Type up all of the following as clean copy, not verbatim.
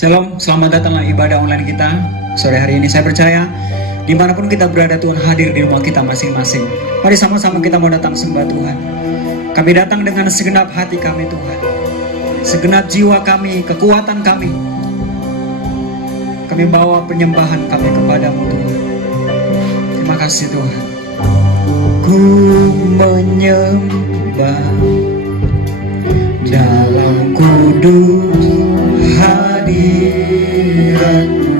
Shalom, selamat datang dalam ibadah online kita. Sore hari ini saya percaya dimanapun kita berada, Tuhan hadir di rumah kita masing-masing. Mari sama-sama kita mau datang sembah Tuhan. Kami datang dengan segenap hati kami Tuhan, segenap jiwa kami, kekuatan kami. Kami bawa penyembahan kami kepadamu Tuhan. Terima kasih Tuhan. Ku menyembah dalam kudus hadirat-Mu,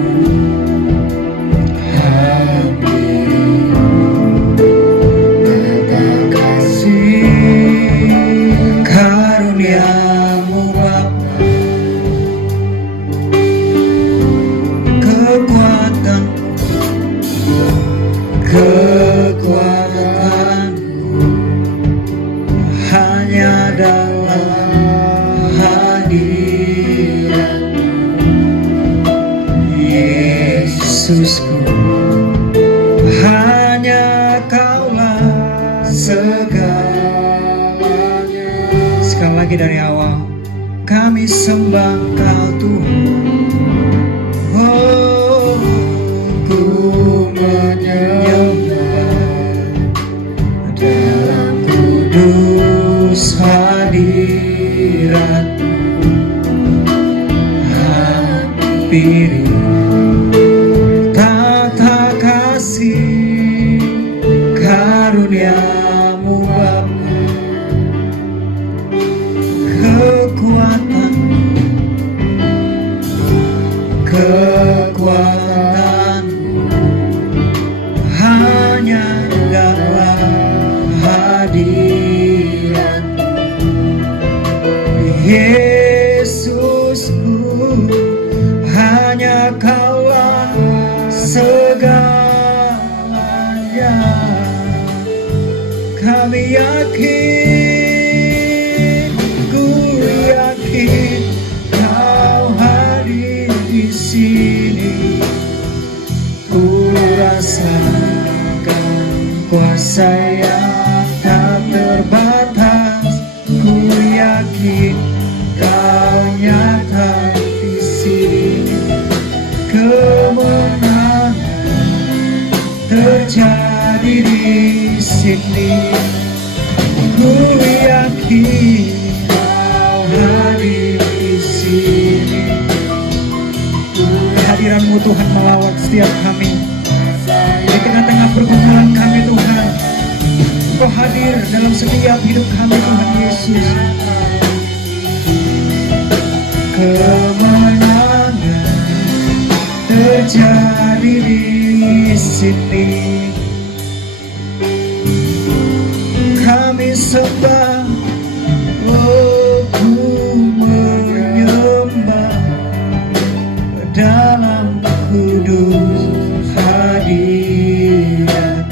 hadir kata kasih karunia-Mu Bapa, kekuatan hanya dalam hadirat Yesusku, hanya Kaulah segalanya. Sekali lagi dari awal, kami sembah Kau Tuhan. Oh, ku menyembah dalam kudus hadirat-Mu, hampiri tata kasih karunia-Mu Bapa, kekuatan hanya dalam hadirat Yesusku, hanya Kaulah segalanya. Kami yakin, ku yakin Kau hadir di sini. Ku rasakan kuasa yang tak terbatas. Ku yakin Kau nyata di sini. Kemenangan terjadi di sini. Ku yakin Kau hadir di sini. Kehadiran-Mu Tuhan melawat setiap kami di tengah-tengah pergumulan kami Tuhan. Kau hadir dalam setiap hidup kami Tuhan Yesus. Kemenangan terjadi di sini. Kami sembah, oh ku menyembah dalam kudus hadirat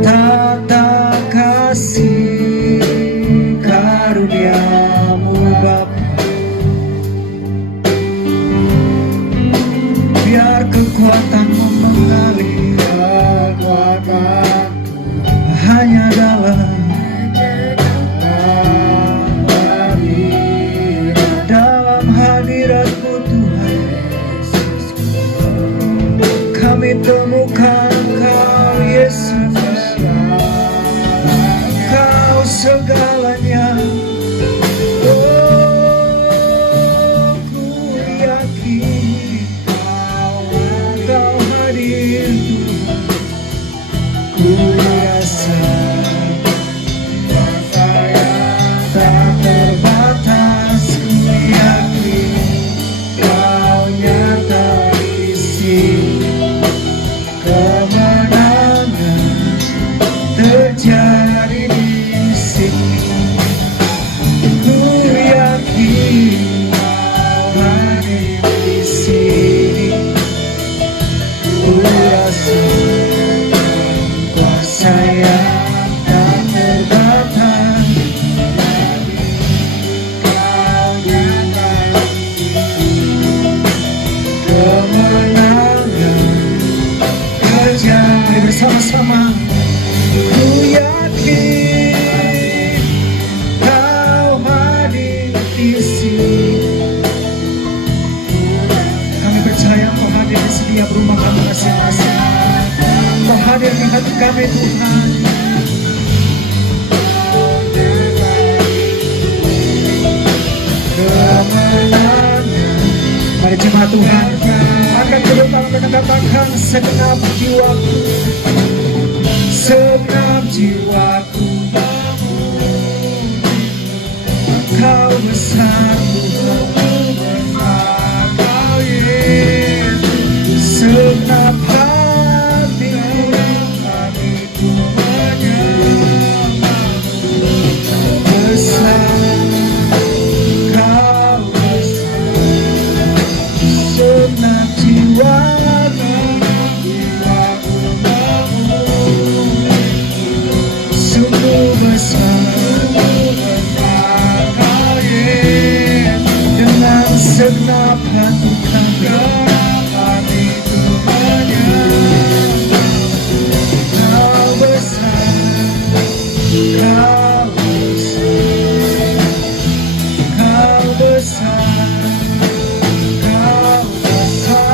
tata kasih karunia-Mu Bapa. Biar kekuatan-Mu mengalir, hanya dalam hadirat-Mu Tuhan. Kami temukan Kau Yesus, Kau segalanya. Oh, ku yakin Kau hadir Tuhan. Ku rasa tak terbatas. Ku yakin Kau nyata di sini. Kemenangan terjadi di sini. Ku yakin Kau hadir di sini. Ku rasa kuasa yang tak terbatas. Kau nyata di sini. Kemenangan terjadi bersama-sama. Ku yakin Kau masing-masing. Kau hadir di hati kami Tuhan. Mari jemaat Tuhan, angkat kedua tangan dan katakan segenap jiwaku, segenap jiwaku, Kau besar Tuhan, Kau Yesus, segenap hatiku menyembahmu, besar Kau besar, segenap jiwaku sungguh besar. Dengan segenap hati kami, Kau besar, Kau besar, Kau besar, Kau besar.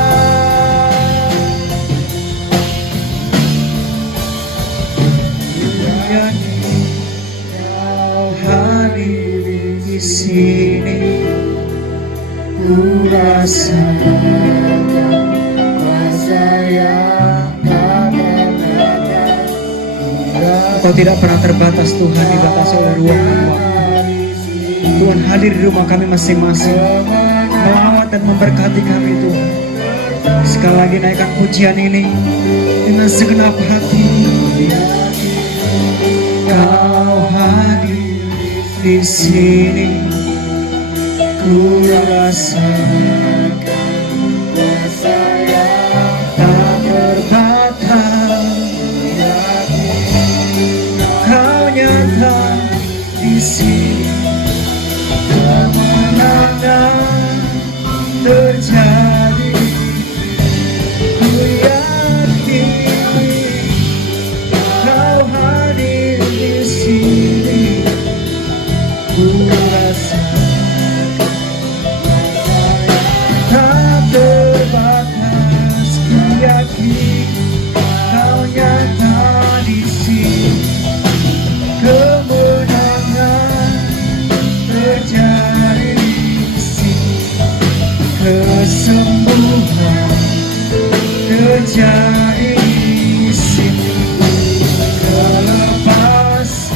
Kau hadir di sini. Ku rasakan kuasa yang tak terbatas. Kau tidak pernah terbatas Tuhan, dibatasi oleh ruang dan waktu. Tuhan hadir di rumah kami masing-masing, melawat dan memberkati kami Tuhan. Sekali lagi naikkan pujian ini dengan segenap hati. Kau hadir di sini. Ku rasakan kuasa yang tak terbatas. Kau nyata di sini. Kemenangan terjadi. Ku yakin Kau hadir di sini. Ku rasakan terbatas, ku yakin Kau nyata di sini. Kemenangan terjadi di sini. Kesembuhan terjadi di sini. Kelepasan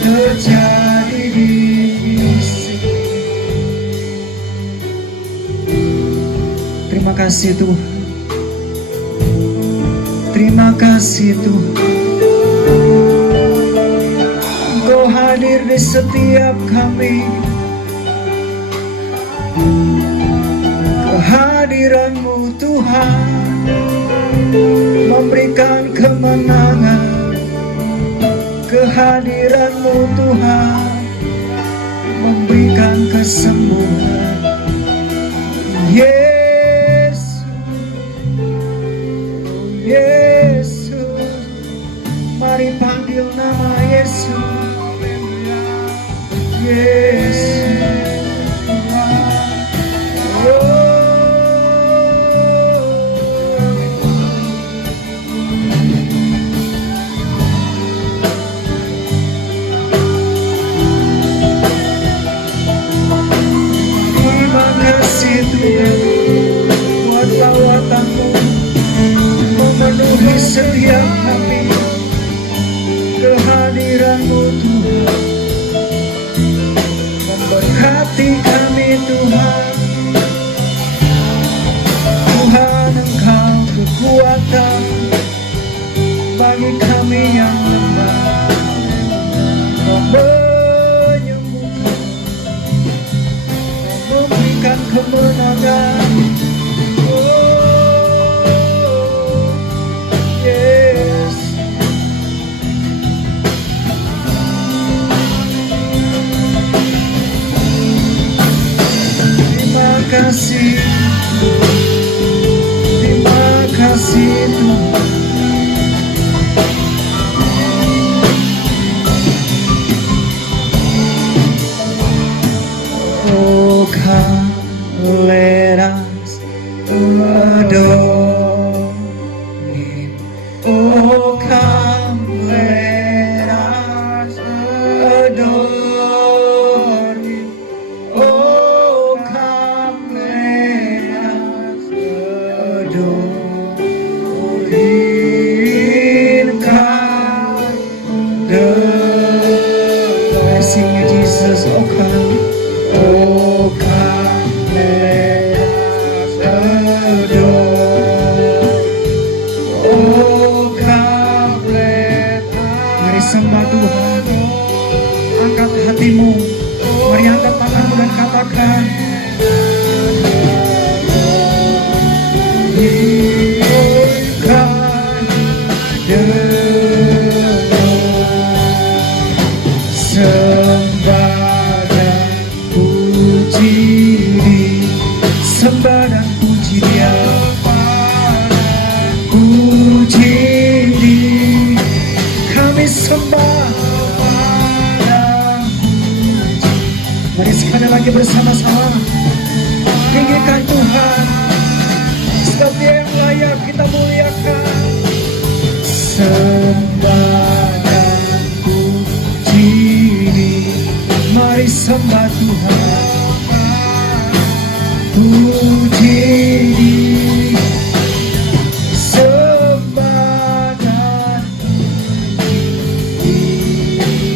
terjadi di sini. Terima kasih Tuhan. Terima kasih Tuhan. Engkau hadir di setiap kami. Kehadiran-Mu Tuhan memberikan kemenangan. Kehadiran-Mu Tuhan memberikan kesembuhan. Yesus, Yesus, mari panggil nama Yesus. Yesus, terima kasih Tuhan. akan diikat sembah dan puji sembah dan puji Dia, puji Dia, kami sembah dan puji. Mari sekali lagi bersama-sama tinggikan Tuhan, sebab Dia yang layak kita muliakan. Sembah dan puji Dia, mari sembah Tuhan, puji Dia, sembah dan puji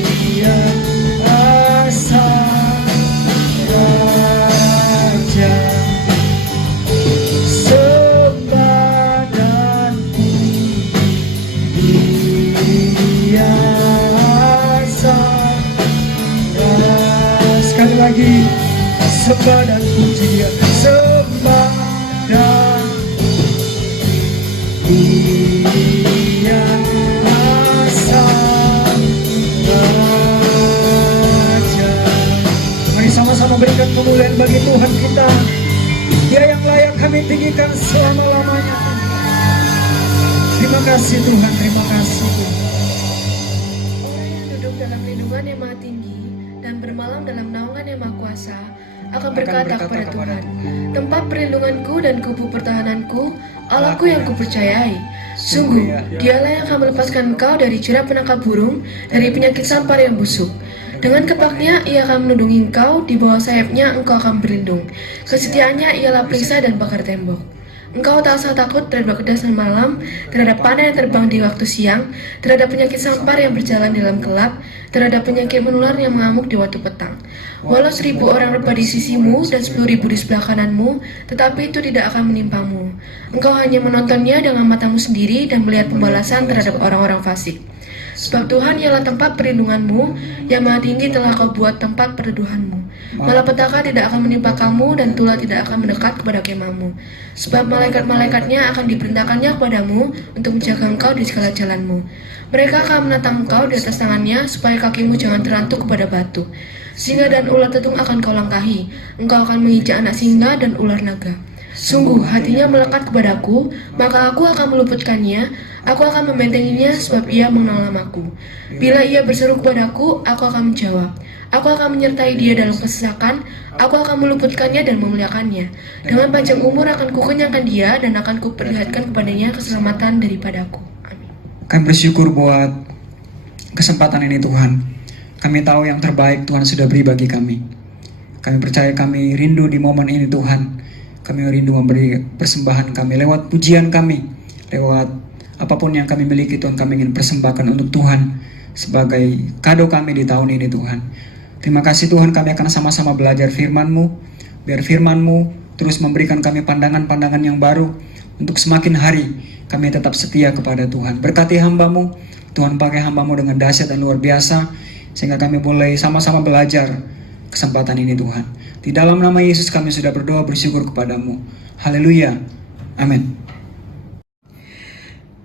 Dia, asal Raja. Sembah dan puji Dia, asal Raja. Sekali lagi, sembah dan puji Dia, sembah dan Dia, asal Raja. Mari sama-sama berikan kemuliaan bagi Tuhan kita, Dia yang layak kami tinggikan selama-lamanya. Terima kasih Tuhan, terima kasih Tuhan. Orang yang duduk dalam lindungan yang maha tinggi dan bermalam dalam naungan yang maha kuasa akan berkata kepada Tuhan, tempat perlindunganku dan kubu pertahananku, Allahku yang kupercayai. Sungguh, Dialah yang akan melepaskan engkau dari jerat penangkap burung, dari penyakit sampar yang busuk. Dengan kepaknya Ia akan melindungi engkau, di bawah sayapnya engkau akan berlindung. Kesetiaannya ialah perisai dan pagar tembok. Engkau tak usah takut terhadap kedasan malam, terhadap panah yang terbang di waktu siang, terhadap penyakit sampar yang berjalan di dalam gelap, terhadap penyakit menular yang mengamuk di waktu petang. Walau 1000 orang rebah di sisimu dan 10.000 di sebelah kananmu, tetapi itu tidak akan menimpamu. Engkau hanya menontonnya dengan matamu sendiri dan melihat pembalasan terhadap orang-orang fasik. Sebab Tuhan ialah tempat perlindunganmu, yang maha tinggi telah kau buat tempat perteduhanmu. Malapetaka tidak akan menimpa kamu, dan tulah tidak akan mendekat kepada kemahmu. Sebab malaikat-malaikatnya akan diperintahkannya kepadamu untuk menjaga engkau di segala jalanmu. Mereka akan menatang engkau di atas tangannya, supaya kakimu jangan terantuk kepada batu. Singa dan ular tetung akan kau langkahi, engkau akan menginjak anak singa dan ular naga. Sungguh hatinya melekat kepadaku, maka aku akan meluputkannya, aku akan membentenginya sebab ia mengenal namaku. Bila ia berseru kepadaku, aku akan menjawab. Aku akan menyertai dia dalam kesesakan, aku akan meluputkannya dan memuliakannya. Dengan panjang umur akan kukenyangkan dia dan akan kuperlihatkan kepadanya keselamatan daripadaku. Amin. Kami bersyukur buat kesempatan ini Tuhan. Kami tahu yang terbaik Tuhan sudah beri bagi kami. Kami percaya kami rindu di momen ini Tuhan. Kami rindu memberi persembahan kami lewat pujian kami, lewat apapun yang kami miliki Tuhan, kami ingin persembahkan untuk Tuhan sebagai kado kami di tahun ini Tuhan. Terima kasih Tuhan, kami akan sama-sama belajar firman-Mu, biar firman-Mu terus memberikan kami pandangan-pandangan yang baru untuk semakin hari kami tetap setia kepada Tuhan. Berkati hamba-Mu, Tuhan pakai hamba-Mu dengan dahsyat dan luar biasa, sehingga kami boleh sama-sama belajar kesempatan ini Tuhan. Di dalam nama Yesus kami sudah berdoa bersyukur kepadamu. Haleluya. Amin.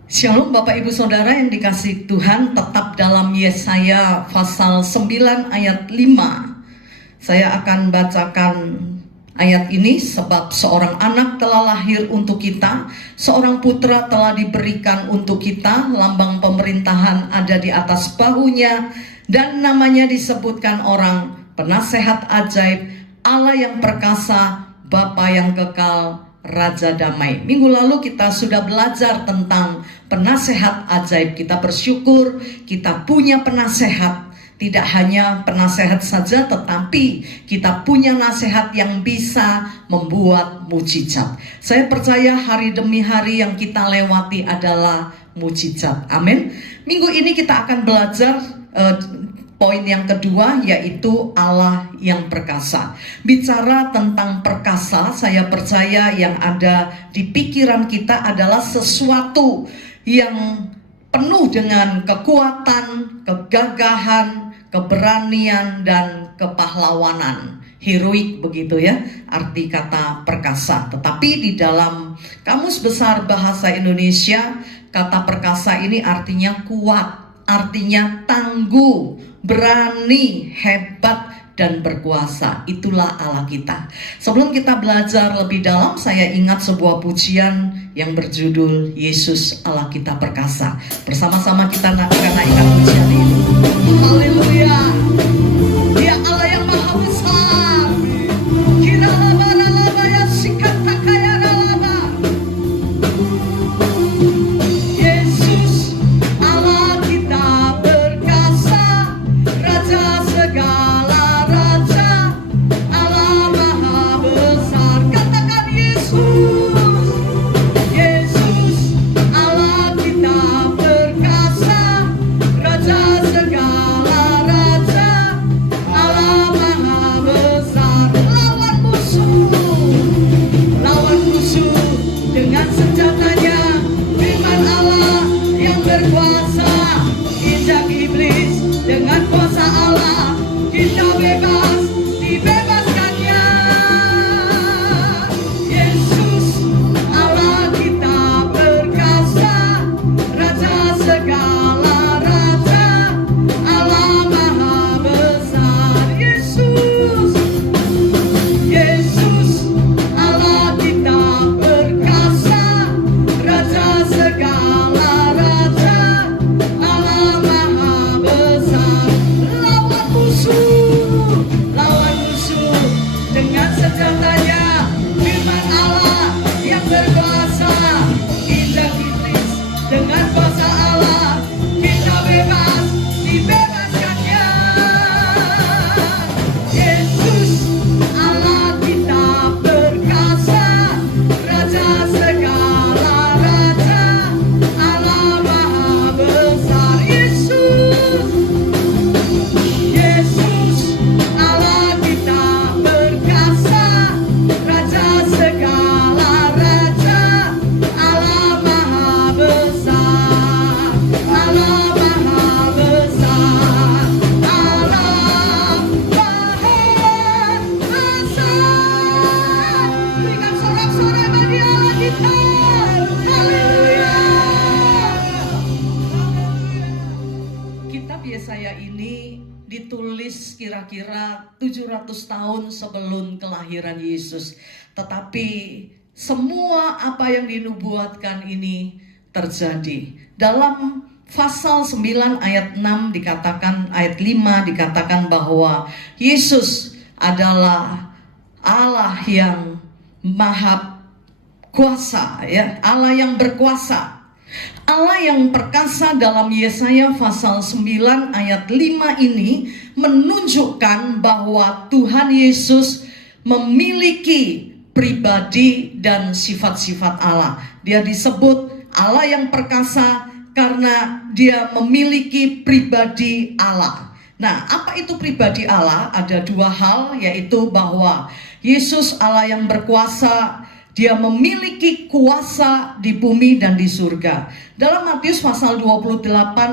Shalom Bapak Ibu Saudara yang dikasihi Tuhan, tetap dalam Yesaya pasal 9 ayat 5. Saya akan bacakan ayat ini. Sebab seorang anak telah lahir untuk kita, seorang putra telah diberikan untuk kita, lambang pemerintahan ada di atas bahunya, dan namanya disebutkan orang Penasehat Ajaib, Allah yang perkasa, Bapa yang kekal, Raja Damai. Minggu lalu kita sudah belajar tentang penasehat ajaib. Kita bersyukur kita punya penasehat. Tidak hanya penasehat saja, tetapi kita punya nasihat yang bisa membuat mujizat. Saya percaya hari demi hari yang kita lewati adalah mujizat. Amin. Minggu ini kita akan belajar poin yang kedua, yaitu Allah yang perkasa. Bicara tentang perkasa, saya percaya yang ada di pikiran kita adalah sesuatu yang penuh dengan kekuatan, kegagahan, keberanian, dan kepahlawanan. heroik begitu ya, arti kata perkasa. Tetapi di dalam Kamus Besar Bahasa Indonesia, kata perkasa ini artinya kuat, artinya tangguh, berani, hebat, dan berkuasa. Itulah Allah kita. Sebelum kita belajar lebih dalam, saya ingat sebuah pujian yang berjudul Yesus Allah Kita Perkasa. Bersama-sama kita akan naikkan pujian ini. Haleluya. Dia Allah yang maha besar. Kira laba ya sikat takaya laba. Yesus Allah kita perkasa, Raja segala raja, Allah maha besar. Katakan Yesus. Yesus Allah kita perkasa, Raja segala raja, Allah maha besar. Lawan musuh dengan senjatanya, firman Allah yang berkuasa. Injak iblis dengan kuasa Allah, kita bebas, dibebaskannya. Yesus Allah kita perkasa, Raja segala raja, Allah maha besar. Yesus, Yesus Allah kita perkasa, Raja segala raja, Allah maha besar. Lawan musuh dengan senjatanya, firman Allah yang berkuasa. Injak iblis dengan kuasa Allah, kita bebas, dibebaskannya. Yesus Allah kita perkasa, Raja segala raja, Allah maha besar. Yesus, Yesus Allah kita perkasa, Raja segala raja, Allah maha besar. Allah maha besar. Allah maha besar. Berikan sorak-sorai bagi Allah kita. Haleluya. Kitab Yesaya ini ditulis kira-kira 700 tahun sebelum kelahiran Yesus. Tetapi semua apa yang dinubuatkan ini terjadi. Dalam pasal 9 ayat 6 dikatakan, ayat 5 dikatakan bahwa Yesus adalah Allah yang maha kuasa, ya, Allah yang berkuasa. Allah yang perkasa dalam Yesaya pasal 9 ayat 5 ini menunjukkan bahwa Tuhan Yesus memiliki pribadi dan sifat-sifat Allah. Dia disebut Allah yang perkasa karena dia memiliki pribadi Allah. Nah, apa itu pribadi Allah? Ada dua hal, yaitu bahwa Yesus Allah yang berkuasa, dia memiliki kuasa di bumi dan di surga. Dalam Matius pasal 28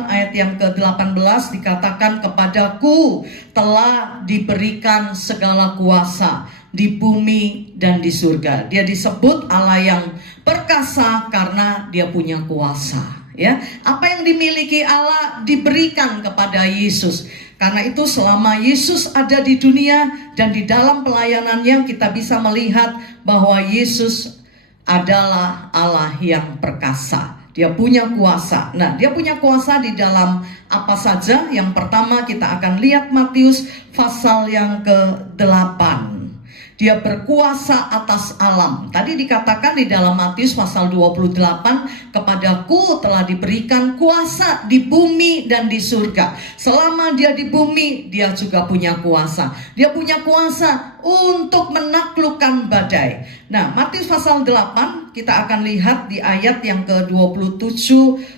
ayat yang ke-18 dikatakan, kepadaku telah diberikan segala kuasa di bumi dan di surga. Dia disebut Allah yang perkasa karena dia punya kuasa. Ya, apa yang dimiliki Allah diberikan kepada Yesus. Karena itu selama Yesus ada di dunia dan di dalam pelayanannya, kita bisa melihat bahwa Yesus adalah Allah yang perkasa. Dia punya kuasa. Nah, dia punya kuasa di dalam apa saja? Yang pertama kita akan lihat Matius pasal yang ke-8. Dia berkuasa atas alam. Tadi dikatakan di dalam Matius pasal 28, kepadaku telah diberikan kuasa di bumi dan di surga. Selama dia di bumi, dia juga punya kuasa. Dia punya kuasa untuk menaklukkan badai. Nah, Matius pasal 8 kita akan lihat di ayat yang ke-27,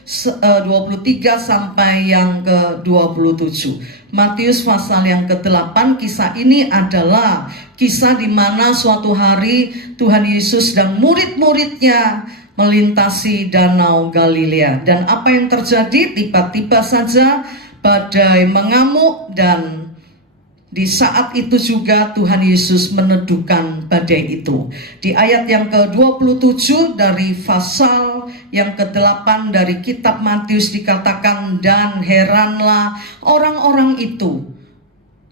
23 sampai yang ke-27. Matius pasal yang ke-8, kisah ini adalah kisah di mana suatu hari Tuhan Yesus dan murid-muridnya melintasi danau Galilea. Dan apa yang terjadi? Tiba-tiba saja badai mengamuk dan Di saat itu juga Tuhan Yesus meneduhkan badai itu. Di ayat yang ke-27 dari pasal yang ke-8 dari kitab Matius dikatakan, dan heranlah orang-orang itu.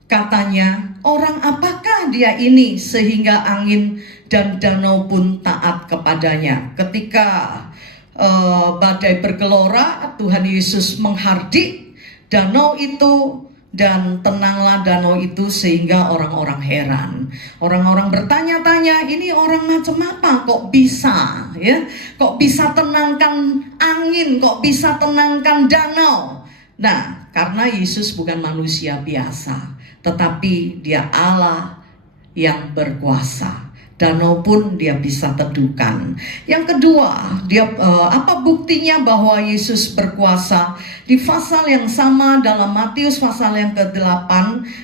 Katanya, orang apakah dia ini sehingga angin dan danau pun taat kepadanya. Ketika badai bergelora, Tuhan Yesus menghardik danau itu, dan tenanglah danau itu sehingga orang-orang heran. Orang-orang bertanya-tanya, ini orang macam apa kok bisa, ya? Kok bisa tenangkan angin, kok bisa tenangkan danau? Nah, karena Yesus bukan manusia biasa, tetapi Dia Allah yang berkuasa. Danau pun Dia bisa teduhkan. Yang kedua, apa buktinya bahwa Yesus berkuasa? Di pasal yang sama dalam Matius pasal yang ke-8,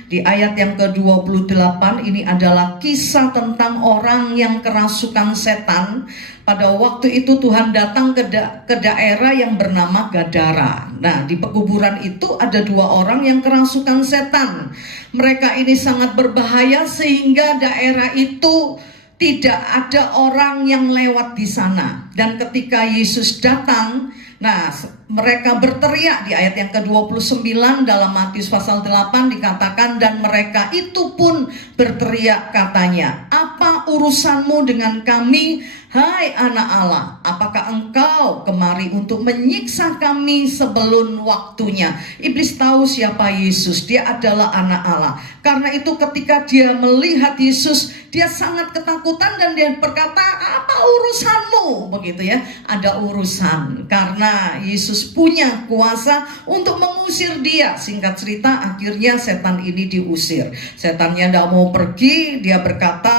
di ayat yang ke-28, ini adalah kisah tentang orang yang kerasukan setan. Pada waktu itu Tuhan datang ke daerah yang bernama Gadara. Nah, di pekuburan itu ada 2 orang yang kerasukan setan. Mereka ini sangat berbahaya sehingga daerah itu tidak ada orang yang lewat di sana. Dan ketika Yesus datang, nah mereka berteriak. Di ayat yang ke-29 dalam Matius pasal 8 dikatakan, dan mereka itu pun berteriak katanya, apa urusanmu dengan kami, hai anak Allah? Apakah engkau kemari untuk menyiksa kami sebelum waktunya? Iblis tahu siapa Yesus, dia adalah anak Allah. Karena itu ketika dia melihat Yesus, dia sangat ketakutan dan dia berkata, apa urusanmu? Begitu ya, ada urusan. Karena Yesus punya kuasa untuk mengusir dia. Singkat cerita, akhirnya setan ini diusir. Setannya tidak mau pergi, dia berkata,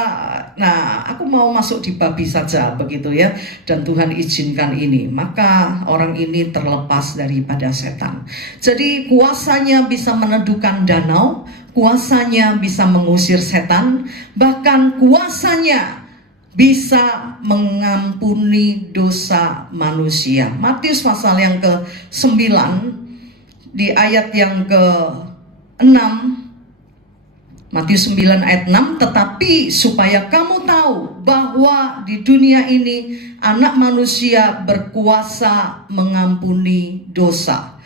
nah aku mau masuk di babi saja, begitu ya. Dan Tuhan izinkan ini, maka orang ini terlepas daripada setan. Jadi kuasanya bisa meneduhkan danau, kuasanya bisa mengusir setan, bahkan kuasanya bisa mengampuni dosa manusia. Matius pasal yang ke-9 di ayat yang ke-6, Matius 9 ayat 6, tetapi supaya kamu tahu bahwa di dunia ini anak manusia berkuasa mengampuni dosa.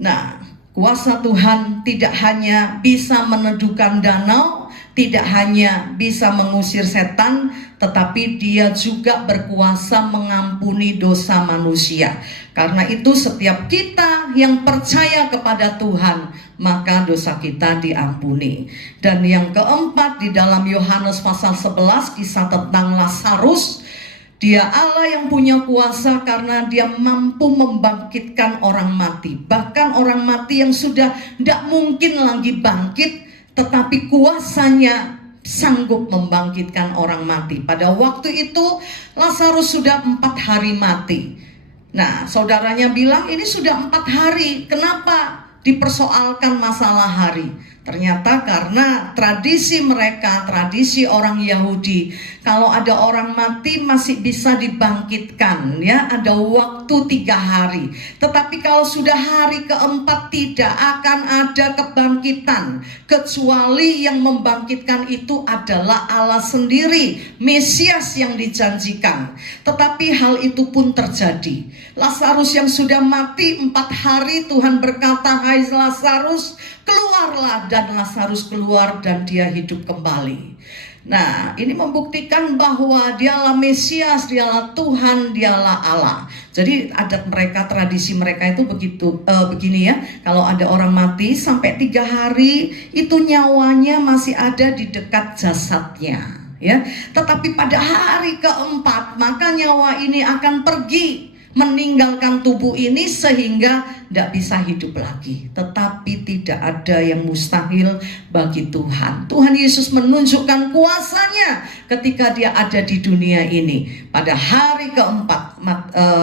Nah, kuasa Tuhan tidak hanya bisa meneduhkan danau, tidak hanya bisa mengusir setan, tetapi Dia juga berkuasa mengampuni dosa manusia. Karena itu setiap kita yang percaya kepada Tuhan, maka dosa kita diampuni. Dan yang keempat, di dalam Yohanes pasal 11, kisah tentang Lazarus. Dia Allah yang punya kuasa karena Dia mampu membangkitkan orang mati. Bahkan orang mati yang sudah tidak mungkin lagi bangkit, tetapi kuasanya sanggup membangkitkan orang mati. Pada waktu itu Lazarus sudah 4 hari mati. Nah, saudaranya bilang, ini sudah 4 hari, kenapa dipersoalkan masalah hari? Ternyata karena tradisi mereka, tradisi orang Yahudi, kalau ada orang mati masih bisa dibangkitkan, ya, ada waktu 3 hari. Tetapi kalau sudah hari keempat tidak akan ada kebangkitan, kecuali yang membangkitkan itu adalah Allah sendiri, Mesias yang dijanjikan. Tetapi hal itu pun terjadi. Lazarus yang sudah mati 4 hari, Tuhan berkata, hai Lazarus, keluarlah, dan Lazarus keluar dan dia hidup kembali. Nah, ini membuktikan bahwa Dialah Mesias, Dialah Tuhan, Dialah Allah. Jadi adat mereka, tradisi mereka itu begini ya. Kalau ada orang mati sampai 3 hari, itu nyawanya masih ada di dekat jasadnya, ya. Tetapi pada hari keempat, maka nyawa ini akan pergi, meninggalkan tubuh ini sehingga tidak bisa hidup lagi. Tetapi tidak ada yang mustahil bagi Tuhan. Tuhan Yesus menunjukkan kuasanya ketika Dia ada di dunia ini. Pada hari keempat,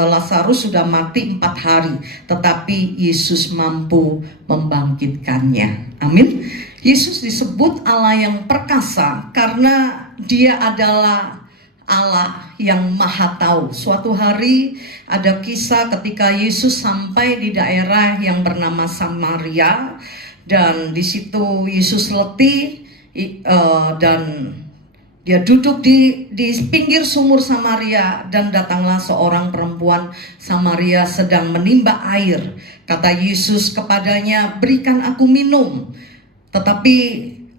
Lazarus sudah mati 4 hari, tetapi Yesus mampu membangkitkannya. Amin. Yesus disebut Allah yang perkasa karena Dia adalah Allah yang maha tahu. Suatu hari ada kisah ketika Yesus sampai di daerah yang bernama Samaria, Dan di situ Yesus letih dan dia duduk di pinggir sumur Samaria, dan datanglah seorang perempuan Samaria sedang menimba air. Kata Yesus kepadanya, "Berikan aku minum." Tetapi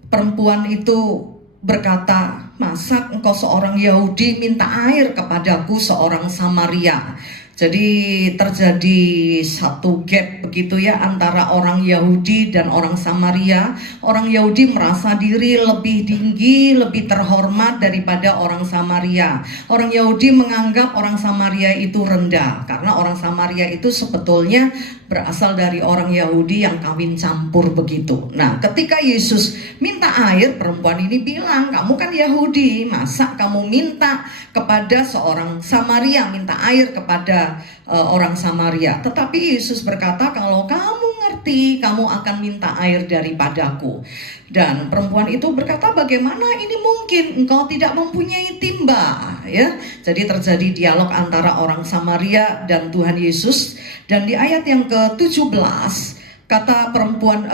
perempuan itu berkata, "Masa engkau seorang Yahudi minta air kepadaku, seorang Samaria?" Jadi terjadi satu gap begitu ya antara orang Yahudi dan orang Samaria. Orang Yahudi merasa diri lebih tinggi, lebih terhormat daripada orang Samaria. Orang Yahudi menganggap orang Samaria itu rendah karena orang Samaria itu sebetulnya berasal dari orang Yahudi yang kawin campur begitu. Nah, ketika Yesus minta air, perempuan ini bilang, "Kamu kan Yahudi, masa kamu minta kepada seorang Samaria, minta air kepada orang Samaria?" Tetapi Yesus berkata, "Kalau kamu ngerti, kamu akan minta air daripadaku." Dan perempuan itu berkata, "Bagaimana ini mungkin? Engkau tidak mempunyai timba." Ya, jadi terjadi dialog antara orang Samaria dan Tuhan Yesus. Dan di ayat yang ke-17 kata perempuan,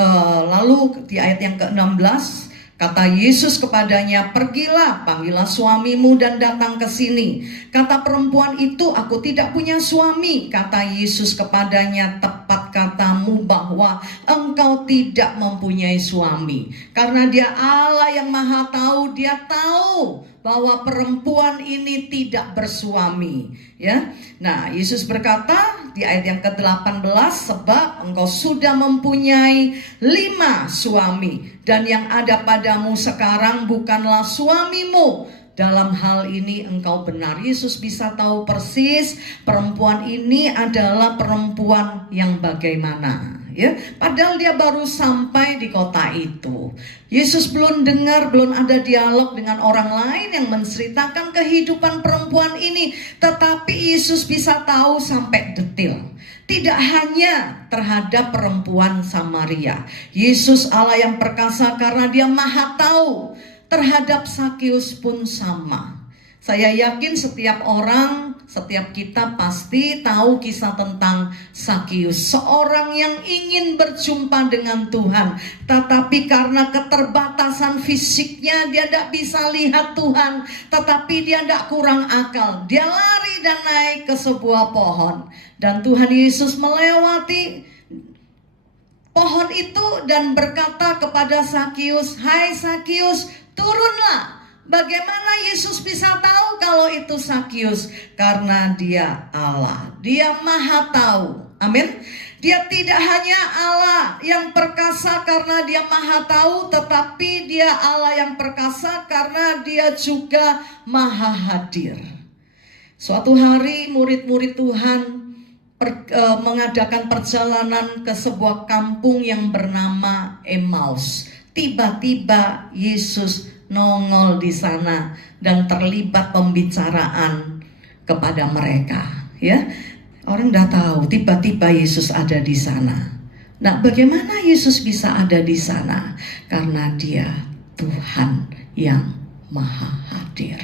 lalu di ayat yang ke-16 kata Yesus kepadanya, "Pergilah, panggillah suamimu dan datang ke sini." Kata perempuan itu, "Aku tidak punya suami." Kata Yesus kepadanya, "Tepat katamu bahwa engkau tidak mempunyai suami. Karena Dia Allah yang Maha Tahu, Dia tahu bahwa perempuan ini tidak bersuami." Ya. Nah, Yesus berkata di ayat yang ke-18, "Sebab engkau sudah mempunyai 5 suami, dan yang ada padamu sekarang bukanlah suamimu. Dalam hal ini engkau benar." Yesus bisa tahu persis perempuan ini adalah perempuan yang bagaimana. Ya, padahal dia baru sampai di kota itu. Yesus belum dengar, belum ada dialog dengan orang lain yang menceritakan kehidupan perempuan ini. Tetapi Yesus bisa tahu sampai detail. Tidak hanya terhadap perempuan Samaria. Yesus Allah yang perkasa karena Dia Maha Tahu. Terhadap Sakeus pun sama. Saya yakin setiap orang, setiap kita pasti tahu kisah tentang Sakeus, seorang yang ingin berjumpa dengan Tuhan, tetapi karena keterbatasan fisiknya dia tidak bisa lihat Tuhan, tetapi dia tidak kurang akal. Dia lari dan naik ke sebuah pohon, dan Tuhan Yesus melewati pohon itu dan berkata kepada Sakeus, "Hai Sakeus, turunlah." Bagaimana Yesus bisa tahu kalau itu Sakeus? Karena Dia Allah, Dia Maha Tahu. Amin. Dia tidak hanya Allah yang perkasa karena Dia Maha Tahu, tetapi Dia Allah yang perkasa karena Dia juga Maha Hadir. Suatu hari murid-murid Tuhan mengadakan perjalanan ke sebuah kampung yang bernama Emmaus. Tiba-tiba Yesus nongol di sana dan terlibat pembicaraan kepada mereka. Ya, orang dah tahu tiba-tiba Yesus ada di sana. Nah, bagaimana Yesus bisa ada di sana? Karena Dia Tuhan yang Maha Hadir.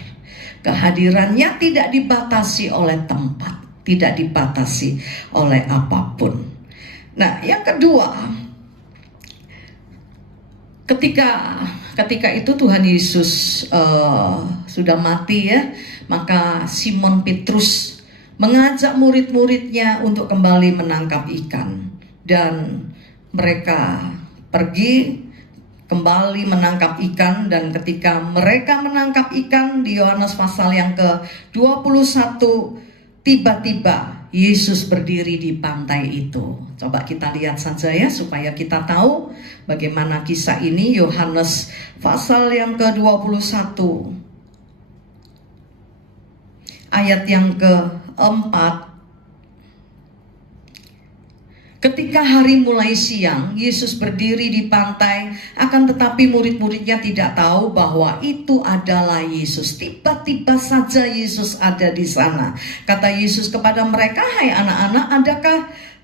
Kehadirannya tidak dibatasi oleh tempat, tidak dibatasi oleh apapun. Nah, yang kedua, ketika itu Tuhan Yesus sudah mati ya, maka Simon Petrus mengajak murid-muridnya untuk kembali menangkap ikan, dan mereka pergi kembali menangkap ikan. Dan ketika mereka menangkap ikan di Yohanes pasal yang ke-21, tiba-tiba Yesus berdiri di pantai itu. Coba kita lihat saja ya, supaya kita tahu bagaimana kisah ini. Yohanes pasal yang ke-21 ayat yang ke-4. Ketika hari mulai siang, Yesus berdiri di pantai, akan tetapi murid-muridnya tidak tahu bahwa itu adalah Yesus. Tiba-tiba saja Yesus ada di sana. Kata Yesus kepada mereka, "Hai anak-anak, adakah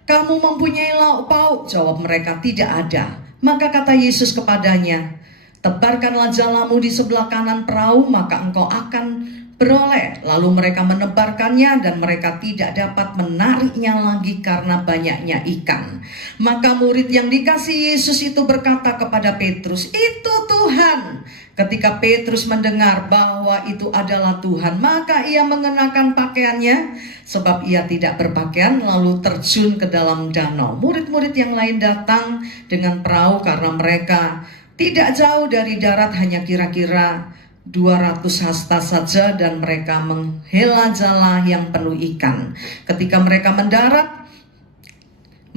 kamu mempunyai lauk pauk?" Jawab mereka, "Tidak ada." Maka kata Yesus kepadanya, "Tebarkanlah jalamu di sebelah kanan perahu, maka engkau akan beroleh. Lalu mereka menebarkannya dan mereka tidak dapat menariknya lagi karena banyaknya ikan. Maka murid yang dikasihi Yesus itu berkata kepada Petrus, "Itu Tuhan." Ketika Petrus mendengar bahwa itu adalah Tuhan, maka ia mengenakan pakaiannya, sebab ia tidak berpakaian, lalu terjun ke dalam danau. Murid-murid yang lain datang dengan perahu karena mereka tidak jauh dari darat, hanya kira-kira 200 hasta saja, dan mereka menghela jala yang penuh ikan. Ketika mereka mendarat,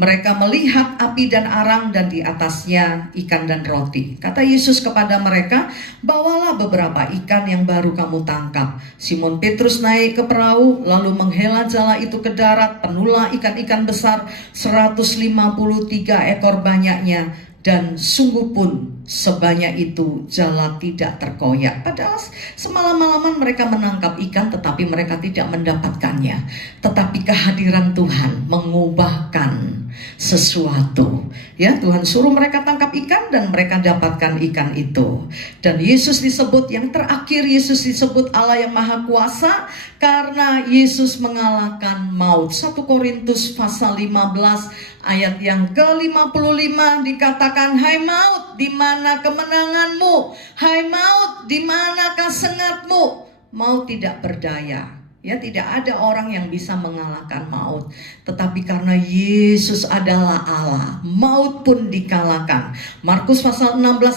mereka melihat api dan arang dan di atasnya ikan dan roti. Kata Yesus kepada mereka, "Bawalah beberapa ikan yang baru kamu tangkap." Simon Petrus naik ke perahu lalu menghela jala itu ke darat. Penuhlah ikan-ikan besar, 153 ekor banyaknya, dan sungguh pun sebanyak itu jala tidak terkoyak. Padahal semalam-malaman mereka menangkap ikan tetapi mereka tidak mendapatkannya. Tetapi kehadiran Tuhan mengubahkan sesuatu. Ya, Tuhan suruh mereka tangkap ikan dan mereka dapatkan ikan itu. Dan Yesus disebut yang terakhir, Yesus disebut Allah yang Maha Kuasa karena Yesus mengalahkan maut. 1 Korintus pasal 15 ayat yang ke-55 dikatakan, "Hai maut, di mana kemenanganmu? Hai maut, di manakah sengatmu?" Maut tidak berdaya. Ya, tidak ada orang yang bisa mengalahkan maut. Tetapi karena Yesus adalah Allah, maut pun dikalahkan. Markus pasal 16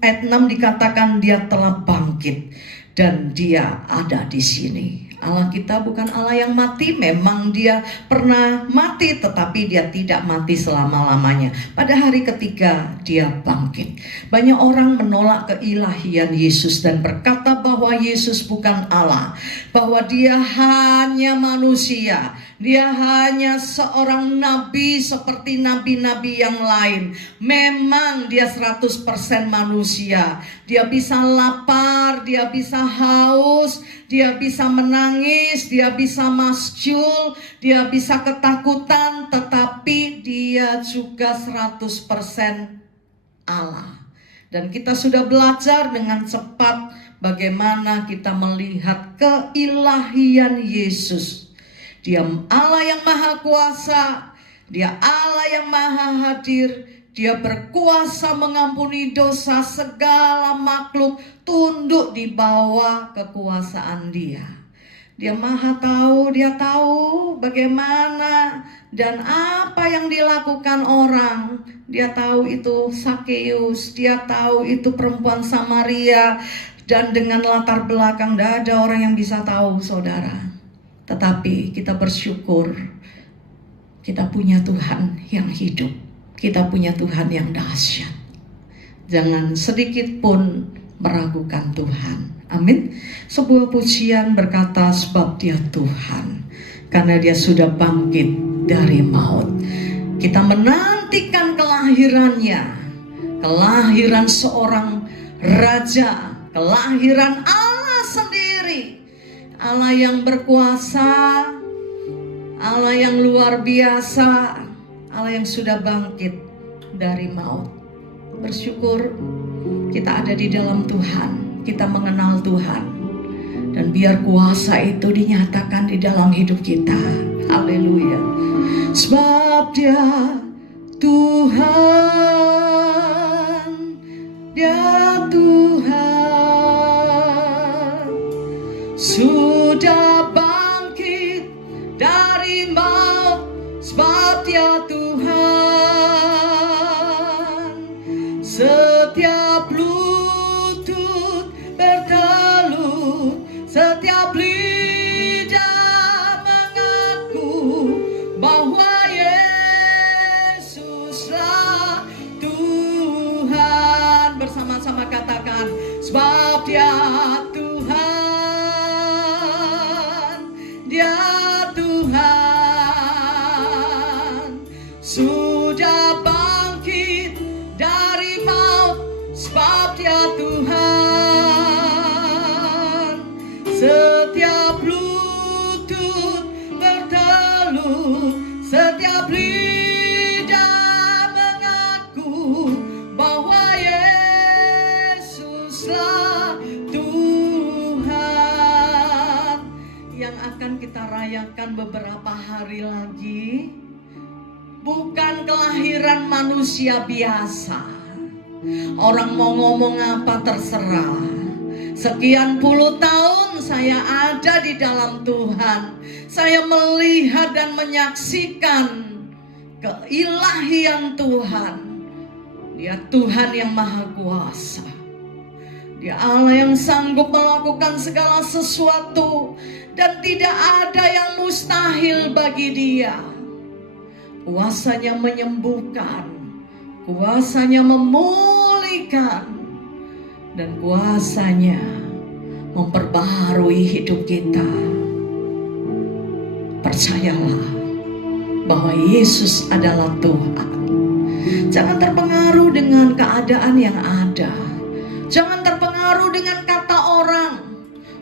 ayat 6 dikatakan dia telah bangkit dan dia ada di sini. Allah kita bukan Allah yang mati, memang dia pernah mati tetapi dia tidak mati selama-lamanya. Pada hari ketiga dia bangkit. Banyak orang menolak keilahian Yesus dan berkata bahwa Yesus bukan Allah, bahwa dia hanya manusia. Dia hanya seorang nabi seperti nabi-nabi yang lain. Memang dia 100% manusia. Dia bisa lapar, dia bisa haus, dia bisa menangis, dia bisa masyul, dia bisa ketakutan, tetapi dia juga 100% Allah. Dan kita sudah belajar dengan cepat bagaimana kita melihat keilahian Yesus. Dia Allah yang Maha Kuasa, dia Allah yang Maha Hadir, dia berkuasa mengampuni dosa, segala makhluk tunduk di bawah kekuasaan dia. Dia Maha tahu, dia tahu bagaimana dan apa yang dilakukan orang. Dia tahu itu Sakeus, dia tahu itu perempuan Samaria, dan dengan latar belakang tidak ada orang yang bisa tahu, saudara. Tetapi kita bersyukur kita punya Tuhan yang hidup. Kita punya Tuhan yang dahsyat. Jangan sedikit pun meragukan Tuhan. Amin. Sebuah pujian berkata, sebab dia Tuhan, karena dia sudah bangkit dari maut. Kita menantikan kelahirannya. Kelahiran seorang raja. Kelahiran Allah sendiri. Allah yang berkuasa, Allah yang luar biasa, Allah yang sudah bangkit dari maut. Bersyukur kita ada di dalam Tuhan, kita mengenal Tuhan, dan biar kuasa itu dinyatakan di dalam hidup kita. Haleluya. Sebab dia Tuhan, dia Tuhan, sudah bangkit dari maut, sebab dia Tuhan. Setiap lutut bertelut, setiap lidah mengaku bahwa Yesuslah Tuhan. Bersama-sama katakan, sebab kita rayakan beberapa hari lagi bukan kelahiran manusia biasa. Orang mau ngomong apa terserah. Sekian puluh tahun saya ada di dalam Tuhan. Saya melihat dan menyaksikan keilahian Tuhan. Dia Tuhan yang maha kuasa. Dia Allah yang sanggup melakukan segala sesuatu, dan tidak ada yang mustahil bagi Dia. Kuasanya menyembuhkan, kuasanya memulihkan, dan kuasanya memperbaharui hidup kita. Percayalah bahwa Yesus adalah Tuhan. Jangan terpengaruh dengan keadaan yang ada. Jangan terpengaruh dengan kata orang.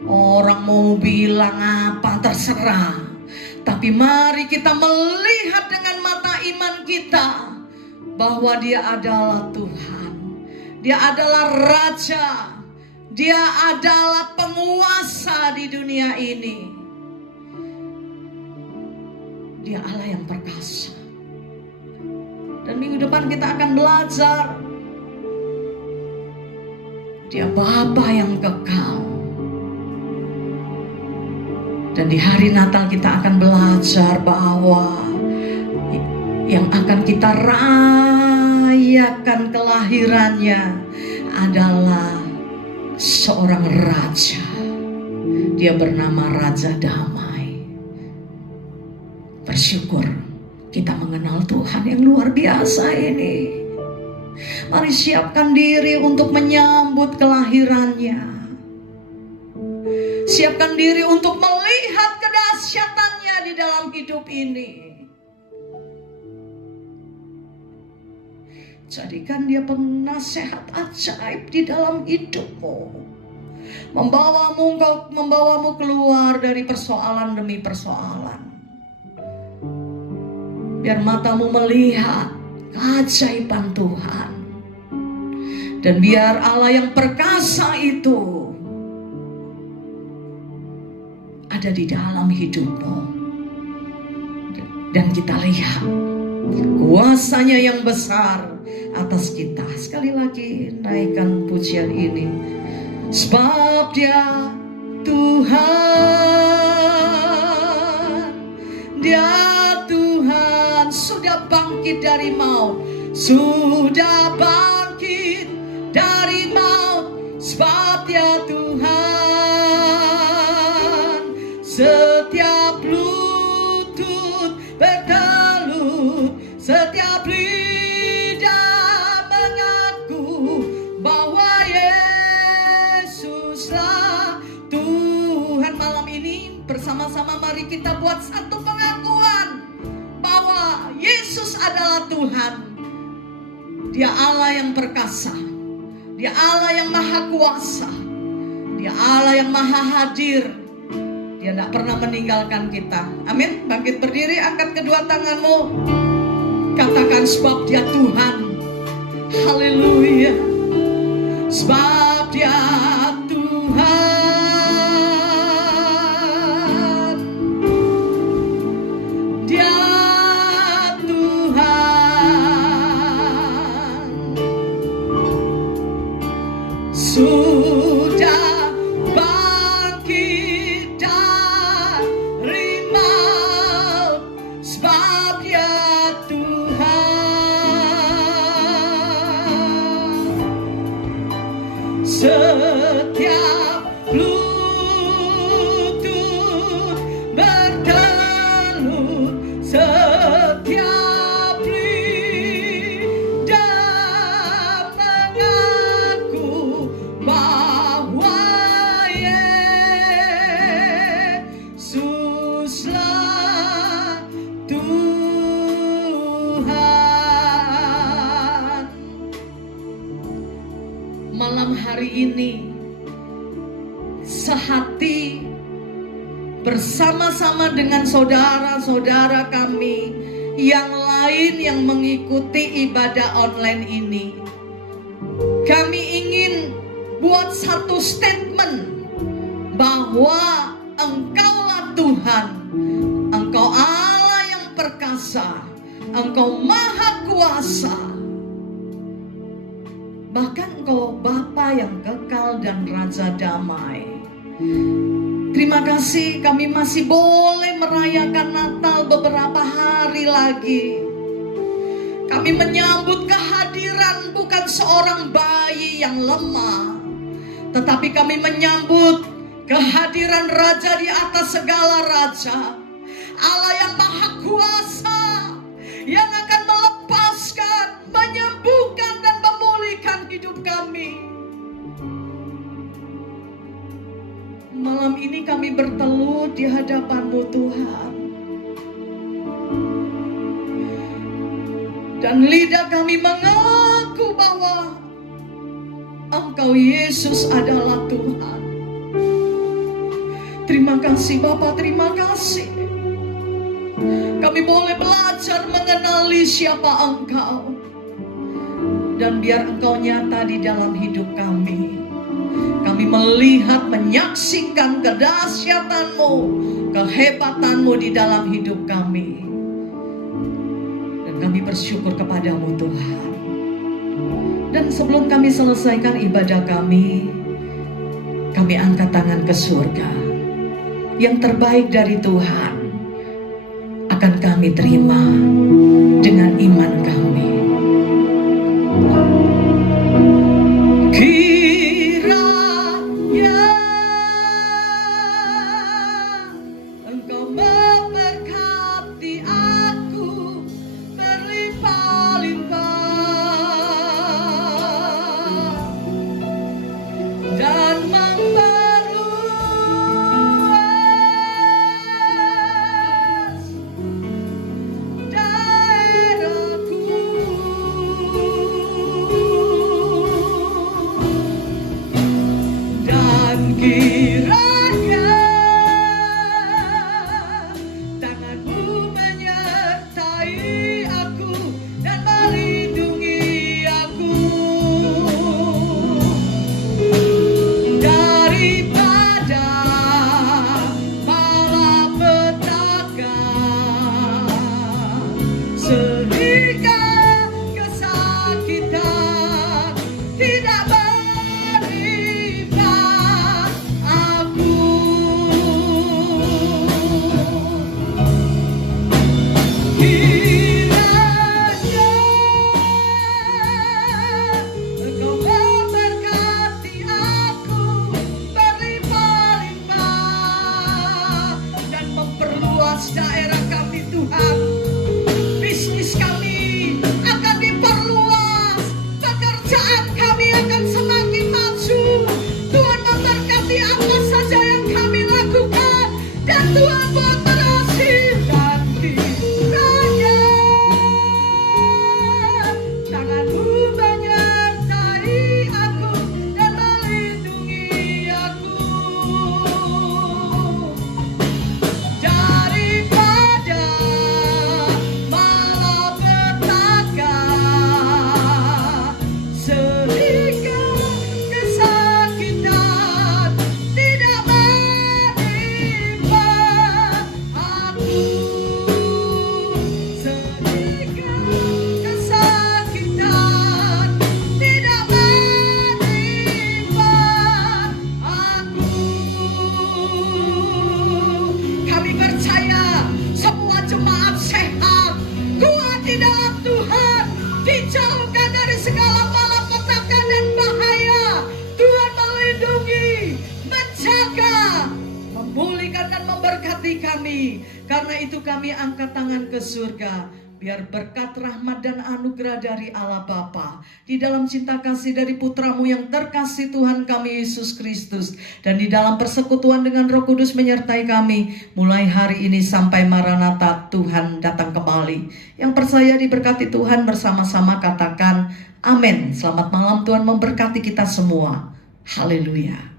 Orang mau bilang apa terserah. Tapi mari kita melihat dengan mata iman kita bahwa Dia adalah Tuhan. Dia adalah Raja. Dia adalah penguasa di dunia ini. Dia Allah yang perkasa. Dan minggu depan kita akan belajar. Dia Bapa yang kekal. Dan di hari Natal kita akan belajar bahwa yang akan kita rayakan kelahirannya adalah seorang raja. Dia bernama Raja Damai. Bersyukur kita mengenal Tuhan yang luar biasa ini. Mari siapkan diri untuk menyambut kelahirannya. Siapkan diri untuk melihat kedahsyatannya di dalam hidup ini. Jadikan Dia penasehat ajaib di dalam hidupmu. Membawamu keluar dari persoalan demi persoalan. Biar matamu melihat keajaiban Tuhan. Dan biar Allah yang perkasa itu ada di dalam hidupmu. Dan kita lihat kuasanya yang besar atas kita. Sekali lagi naikkan pujian ini. Sebab Dia Tuhan, Dia Tuhan, sudah bangkit dari maut, sudah bangkit dari maut. Sebab Dia Tuhan, setiap lutut bertelut, setiap lidah mengaku bahwa Yesuslah Tuhan. Malam ini bersama-sama mari kita buat satu pengakuan bahwa Yesus adalah Tuhan. Dia Allah yang perkasa. Dia Allah yang maha kuasa. Dia Allah yang maha hadir. Dia tidak pernah meninggalkan kita. Amin. Bangkit berdiri, angkat kedua tanganmu. Katakan sebab Dia Tuhan. Haleluya. Sebab Dia Tuhan. Dia Tuhan. Sudah bangkit dari maut. Sebab Dia Tuhan. Setiap lutut bertelut, setiap lidah mengaku bahwa Yesuslah Tuhan. Malam hari ini sehati bersama-sama dengan saudara-saudara kami yang lain yang mengikuti ibadah online ini, kami ingin buat satu statement bahwa Engkaulah Tuhan kuasa, Engkau maha kuasa. Bahkan Engkau Bapa yang kekal dan Raja damai. Terima kasih kami masih boleh merayakan Natal beberapa hari lagi. Kami menyambut kehadiran bukan seorang bayi yang lemah, tetapi kami menyambut kehadiran Raja di atas segala raja, Allah yang maha kuasa, yang akan melepaskan, menyembuhkan dan memulihkan hidup kami. Malam ini kami bertelut di hadapan-Mu Tuhan, dan lidah kami mengaku bahwa Engkau Yesus adalah Tuhan. Terima kasih Bapa, terima kasih. Kami boleh belajar mengenali siapa Engkau, dan biar Engkau nyata di dalam hidup kami. Kami melihat, menyaksikan kedahsyatan-Mu, kehebatan-Mu di dalam hidup kami. Dan kami bersyukur kepada-Mu Tuhan. Dan sebelum kami selesaikan ibadah kami angkat tangan ke surga. Yang terbaik dari Tuhan akan kami terima dengan iman kami. Engkau memberkati aku berlimpah-limpah dan memperluas daerahku, dan kiranya tangan-Mu menyertai aku dan melindungi aku daripada malapetaka, sehingga kesakitan tidak menimpa aku. Kiranya Engkau memberkati aku berlimpah-limpah dan memperluas daerah kami Tuhan. Bisnis kami akan diperluas, pekerjaan kami akan semakin maju. Tuhan memberkati apa saja yang kami lakukan, dan Tuhan buat berhasil. Dan kiranya tangan-Mu menyertai aku dan melindungi aku daripada malapetaka, sehingga kesakitan tidak menimpa aku, sehingga kesakitan tidak menimpa aku. Kami percaya semua jemaat sehat, kuat di dalam Tuhan, dijauhkan dari segala malapetaka dan bahaya. Tuhan melindungi, menjaga, memulihkan dan memberkati kami. Karena itu kami angkat tangan ke surga. Biar berkat rahmat dan anugerah dari Allah Bapa, di dalam cinta kasih dari Putra-Mu yang terkasih Tuhan kami Yesus Kristus, dan di dalam persekutuan dengan Roh Kudus menyertai kami mulai hari ini sampai Maranatha, Tuhan datang kembali. Yang percaya diberkati Tuhan bersama-sama katakan amin. Selamat malam, Tuhan memberkati kita semua. Haleluya.